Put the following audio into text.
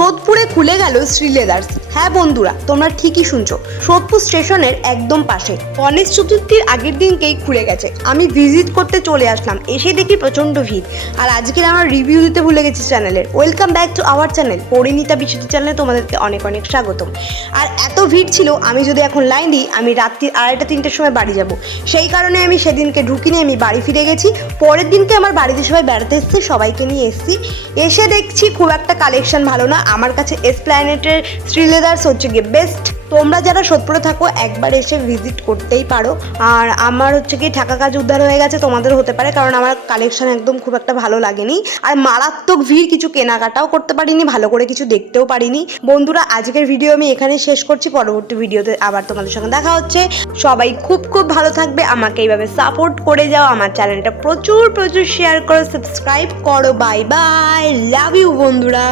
সোদপুরে খুলে গেল শ্রীলেদার্স। হ্যাঁ বন্ধুরা, তোমরা ঠিকই শুনছো, সোদপুর স্টেশনের একদম পাশে। গণেশ চতুর্থীর আগের দিনকেই খুলে গেছে। আমি ভিজিট করতে চলে আসলাম, এসে দেখি প্রচণ্ড ভিড়। আর আজকের আমার রিভিউ দিতে ভুলে গেছি চ্যানেলের। Welcome back to our channel Parineeta Bishuddhi চ্যানেলে তোমাদেরকে অনেক অনেক স্বাগতম। আর এত ভিড় ছিল, আমি যদি এখন লাইন দিই আমি রাত্রি 2:30-3টের সময় বাড়ি যাব। সেই কারণে আমি সেদিনকে ঢুকিনি, আমি বাড়ি ফিরে গেছি। পরের দিনকে আমার বাড়িতে সবাই বেড়াতে এসেছে, সবাইকে নিয়ে এসেছি। এসে দেখছি খুব একটা কালেকশন ভালো না। আমার কাছে এসপ্ল্যানেটের শ্রীলেদার্স হচ্ছে গিয়ে বেস্ট। তোমরা যারা সোদপুরে থাকো একবার এসে ভিজিট করতেই পারো। আর আমার হচ্ছে কি টাকা কাজ উদ্ধার হয়ে গেছে, তোমাদের হতে পারে, কারণ আমার কালেকশন একদম খুব একটা ভালো লাগেনি। আর মারাত্মক ভিড়, কিছু কেনাকাটাও করতে পারিনি, ভালো করে কিছু দেখতেও পারিনি। বন্ধুরা, আজকের ভিডিও আমি এখানে শেষ করছি। পরবর্তী ভিডিওতে আবার তোমাদের সঙ্গে দেখা হচ্ছে। সবাই খুব খুব ভালো থাকবে, আমাকে এইভাবে সাপোর্ট করে যাও। আমার চ্যানেলটা প্রচুর প্রচুর শেয়ার করো, সাবস্ক্রাইব করো। বাই বাই, লাভ ইউ বন্ধুরা।